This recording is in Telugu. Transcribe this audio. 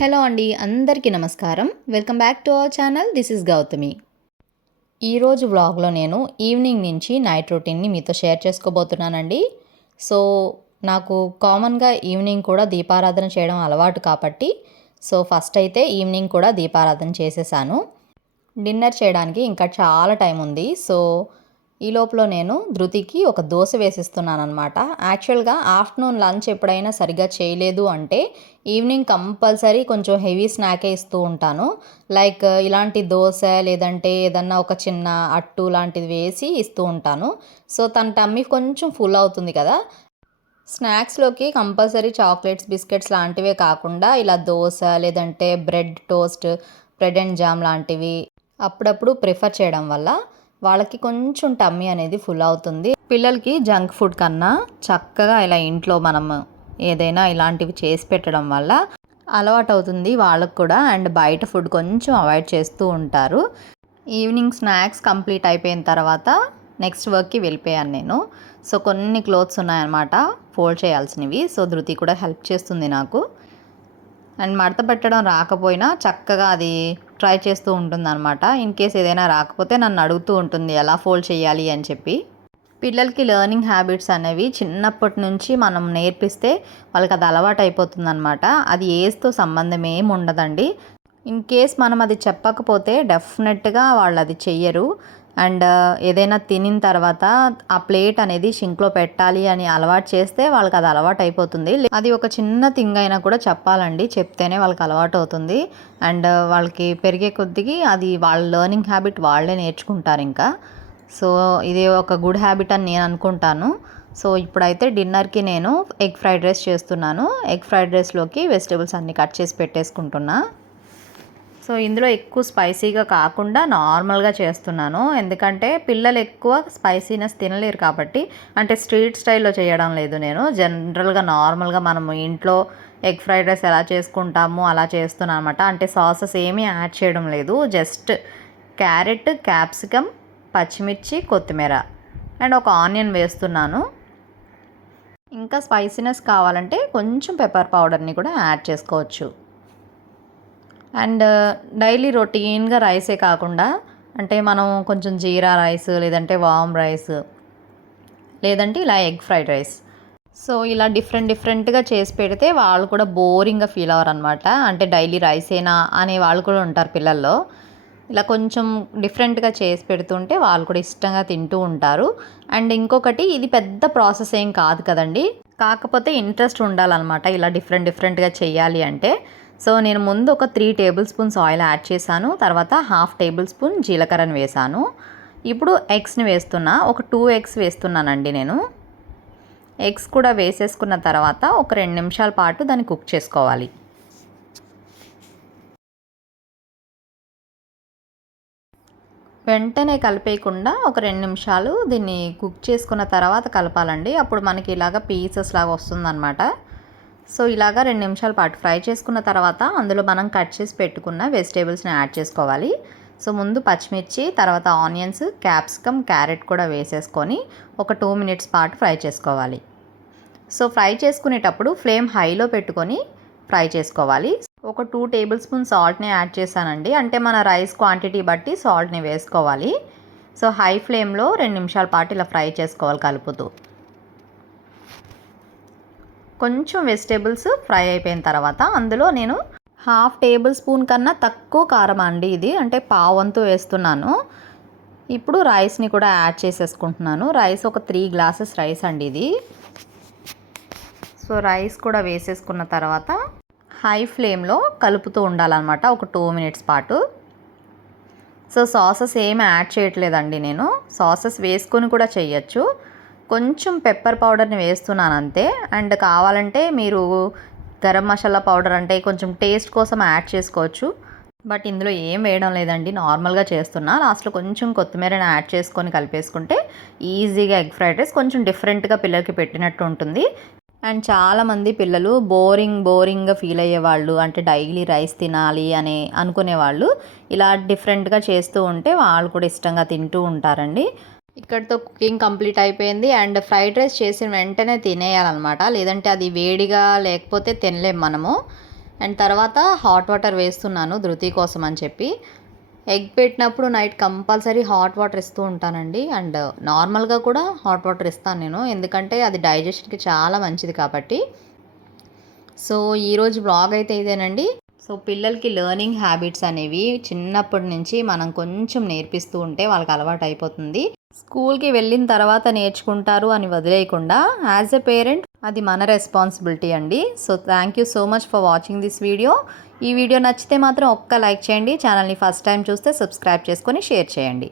హలో అండి అందరికీ నమస్కారం. Welcome back to our channel. This is Gautami. ఈరోజు వ్లాగ్లో నేను ఈవినింగ్ నుంచి నైట్ రొటీన్ని మీతో షేర్ చేసుకోబోతున్నానండి. సో నాకు కామన్గా ఈవినింగ్ కూడా దీపారాధన చేయడం అలవాటు కాబట్టి సో ఫస్ట్ అయితే ఈవినింగ్ కూడా దీపారాధన చేసేసాను. డిన్నర్ చేయడానికి ఇంకా చాలా టైం ఉంది. సో ఈ లోపల నేను ధృతికి ఒక దోశ వేసిస్తున్నాను అనమాట యాక్చువల్గా ఆఫ్టర్నూన్ లంచ్ ఎప్పుడైనా సరిగా చేయలేదు అంటే ఈవినింగ్ కంపల్సరీ కొంచెం హెవీ స్నాకే ఇస్తూ ఉంటాను. లైక్ ఇలాంటి దోశ లేదంటే ఏదన్నా ఒక చిన్న అట్టు లాంటిది వేసి ఇస్తూ ఉంటాను. సో తన టమ్మీ కొంచెం ఫుల్ అవుతుంది కదా. స్నాక్స్లోకి కంపల్సరీ చాక్లెట్స్ బిస్కెట్స్ లాంటివే కాకుండా ఇలా దోశ లేదంటే bread toast bread and jam లాంటివి అప్పుడప్పుడు ప్రిఫర్ చేయడం వల్ల వాళ్ళకి కొంచెం టమ్మీ అనేది ఫుల్ అవుతుంది. పిల్లలకి జంక్ ఫుడ్ కన్నా చక్కగా ఇలా ఇంట్లో మనం ఏదైనా ఇలాంటివి చేసి పెట్టడం వల్ల అలవాటు అవుతుంది వాళ్ళకు కూడా. అండ్ బయట ఫుడ్ కొంచెం అవాయిడ్ చేస్తూ ఉంటారు. ఈవినింగ్ స్నాక్స్ కంప్లీట్ అయిపోయిన తర్వాత నెక్స్ట్ వర్క్కి వెళ్ళిపోయాను నేను. సో కొన్ని క్లోత్స్ ఉన్నాయన్నమాట. ఫోల్డ్ చేయాల్సినవి. సో ధృతి కూడా హెల్ప్ చేస్తుంది నాకు. అండ్ మడత పెట్టడం రాకపోయినా చక్కగా అది ట్రై చేస్తూ ఉంటుంది అనమాట ఇన్ కేస్ ఏదైనా రాకపోతే నన్ను అడుగుతూ ఉంటుంది ఎలా ఫోల్డ్ చేయాలి? అని చెప్పి. పిల్లలకి లెర్నింగ్ హ్యాబిట్స్ అనేవి చిన్నప్పటి నుంచి మనం నేర్పిస్తే వాళ్ళకి అది అలవాటు అయిపోతుందన్నమాట. అది ఏజ్తో సంబంధం ఏమి ఉండదండి. ఇన్ కేస్ మనం అది చెప్పకపోతే డెఫినెట్గా వాళ్ళు అది చెయ్యరు. అండ్ ఏదైనా తినిన తర్వాత ఆ ప్లేట్ అనేది షింక్లో పెట్టాలి అని అలవాటు చేస్తే వాళ్ళకి అది అలవాటు అయిపోతుంది. అది ఒక చిన్న థింగ్ అయినా కూడా చెప్పాలండి. చెప్తేనే వాళ్ళకి అలవాటు అవుతుంది. అండ్ వాళ్ళకి పెరిగే కొద్దికి అది వాళ్ళ లెర్నింగ్ హ్యాబిట్ వాళ్ళే నేర్చుకుంటారు ఇంకా. సో ఇది ఒక గుడ్ హ్యాబిట్ అని నేను అనుకుంటాను. సో ఇప్పుడైతే డిన్నర్కి నేను ఎగ్ ఫ్రైడ్ రైస్ చేస్తున్నాను. ఎగ్ ఫ్రైడ్ రైస్లోకి వెజిటేబుల్స్ అన్నీ కట్ చేసి పెట్టేసుకుంటున్నాను సో ఇందులో ఎక్కువ స్పైసీగా కాకుండా నార్మల్గా చేస్తున్నాను. ఎందుకంటే పిల్లలు ఎక్కువ స్పైసీనెస్ తినలేరు కాబట్టి అంటే స్ట్రీట్ స్టైల్లో చేయడం లేదు నేను. జనరల్గా నార్మల్గా మనము ఇంట్లో ఎగ్ ఫ్రైడ్ రైస్ ఎలా చేసుకుంటామో అలా చేస్తున్నాను అనమాట అంటే సాసెస్ ఏమీ యాడ్ చేయడం లేదు. జస్ట్ క్యారెట్ క్యాప్సికమ్ పచ్చిమిర్చి కొత్తిమీర అండ్ ఒక ఆనియన్ వేస్తున్నాను. ఇంకా స్పైసీనెస్ కావాలంటే కొంచెం పెప్పర్ పౌడర్ని కూడా యాడ్ చేసుకోవచ్చు. అండ్ డైలీ రొటీన్గా రైసే కాకుండా అంటే మనం కొంచెం జీరా రైస్ లేదంటే వామ్ రైస్ లేదంటే ఇలా ఎగ్ ఫ్రైడ్ రైస్. సో ఇలా డిఫరెంట్ డిఫరెంట్గా చేసి పెడితే వాళ్ళు కూడా బోరింగ్గా ఫీల్ అవ్వరు అనమాట అంటే డైలీ రైసేనా అనే వాళ్ళు కూడా ఉంటారు పిల్లల్లో. ఇలా కొంచెం డిఫరెంట్గా చేసి పెడుతుంటే వాళ్ళు కూడా ఇష్టంగా తింటూ ఉంటారు. అండ్ ఇంకొకటి ఇది పెద్ద ప్రాసెస్ ఏం కాదు కదండి. కాకపోతే ఇంట్రెస్ట్ ఉండాలన్నమాట ఇలా డిఫరెంట్ డిఫరెంట్గా చేయాలి అంటే. సో నేను ముందు ఒక three tablespoons oil add చేశాను తర్వాత హాఫ్ టేబుల్ స్పూన్ జీలకర్రని వేశాను. ఇప్పుడు ఎగ్స్ని వేస్తున్నా ఒక టూ ఎగ్స్ వేస్తున్నానండి నేను. ఎగ్స్ కూడా వేసేసుకున్న తర్వాత ఒక రెండు నిమిషాల పాటు దాన్ని కుక్ చేసుకోవాలి. వెంటనే కలిపేయకుండా ఒక రెండు నిమిషాలు దీన్ని కుక్ చేసుకున్న తర్వాత కలపాలండి. అప్పుడు మనకి ఇలాగ పీసెస్ లాగా వస్తుందన్నమాట. సో ఇలాగా రెండు నిమిషాల పాటు ఫ్రై చేసుకున్న తర్వాత అందులో మనం కట్ చేసి పెట్టుకున్న వెజిటేబుల్స్ని యాడ్ చేసుకోవాలి. సో ముందు పచ్చిమిర్చి తర్వాత ఆనియన్స్ క్యాప్సికమ్ క్యారెట్ కూడా వేసేసుకొని ఒక టూ మినిట్స్ పాటు ఫ్రై చేసుకోవాలి. సో ఫ్రై చేసుకునేటప్పుడు ఫ్లేమ్ హైలో పెట్టుకొని ఫ్రై చేసుకోవాలి. ఒక టూ టేబుల్ స్పూన్ సాల్ట్ని యాడ్ చేశానండి. అంటే మన రైస్ క్వాంటిటీ బట్టి సాల్ట్ని వేసుకోవాలి. సో హై ఫ్లేమ్లో రెండు నిమిషాల పాటు ఇలా ఫ్రై చేసుకోవాలి కలుపుతూ. కొంచెం వెజిటేబుల్స్ ఫ్రై అయిపోయిన తర్వాత అందులో నేను హాఫ్ టేబుల్ స్పూన్ కన్నా తక్కువ కారం అండి ఇది. అంటే పావంతో వేస్తున్నాను. ఇప్పుడు రైస్ని కూడా యాడ్ చేసేసుకుంటున్నాను. రైస్ ఒక త్రీ గ్లాసెస్ రైస్ అండి ఇది. సో రైస్ కూడా వేసేసుకున్న తర్వాత హై ఫ్లేమ్లో కలుపుతూ ఉండాలన్నమాట ఒక టూ మినిట్స్ పాటు. సో సాసెస్ ఏమి యాడ్ చేయట్లేదండి నేను. సాసెస్ వేసుకొని కూడా చేయొచ్చు. కొంచెం పెప్పర్ పౌడర్ని వేస్తున్నాను అంతే అండ్ కావాలంటే మీరు గరం మసాలా పౌడర్ అంటే కొంచెం టేస్ట్ కోసం యాడ్ చేసుకోవచ్చు. బట్ ఇందులో ఏం వేయడం లేదండి. నార్మల్గా చేస్తున్నా. లాస్ట్లో కొంచెం కొత్తిమీరని యాడ్ చేసుకొని కలిపేసుకుంటే ఈజీగా ఎగ్ ఫ్రైడ్ రైస్ కొంచెం డిఫరెంట్గా పిల్లలకి పెట్టినట్టు ఉంటుంది. అండ్ చాలామంది పిల్లలు బోరింగ్ బోరింగ్గా ఫీల్ అయ్యేవాళ్ళు అంటే డైలీ రైస్ తినాలి అని అనుకునేవాళ్ళు ఇలా డిఫరెంట్గా చేస్తూ ఉంటే వాళ్ళు కూడా ఇష్టంగా తింటూ ఉంటారండి. ఇక్కడితో కుకింగ్ కంప్లీట్ అయిపోయింది. అండ్ ఫ్రైడ్ రైస్ చేసిన వెంటనే తినేయాలన్నమాట. లేదంటే అది వేడిగా లేకపోతే తినలేం మనము. అండ్ తర్వాత హాట్ వాటర్ వేస్తున్నాను ధృతి కోసం అని చెప్పి. ఎగ్ పెట్టినప్పుడు నైట్ కంపల్సరీ హాట్ వాటర్ ఇస్తూ ఉంటానండి. అండ్ నార్మల్గా కూడా హాట్ వాటర్ ఇస్తాను నేను. ఎందుకంటే అది డైజెషన్కి చాలా మంచిది కాబట్టి. సో ఈరోజు బ్లాగ్ అయితే ఇదేనండి. సో పిల్లలకి లెర్నింగ్ హ్యాబిట్స్ అనేవి చిన్నప్పటి నుంచి మనం కొంచెం నేర్పిస్తూ ఉంటే వాళ్ళకి అలవాటు అయిపోతుంది. స్కూల్కి వెళ్ళిన తర్వాత నేర్చుకుంటారు అని వదిలేయకుండా యాజ్ ఎ పేరెంట్ అది మన రెస్పాన్సిబిలిటీ అండి. So thank you so much for watching this video. ఈ వీడియో నచ్చితే మాత్రం ఒక్క లైక్ చేయండి. ఛానల్ని ఫస్ట్ టైం చూస్తే సబ్స్క్రైబ్ చేసుకొని షేర్ చేయండి.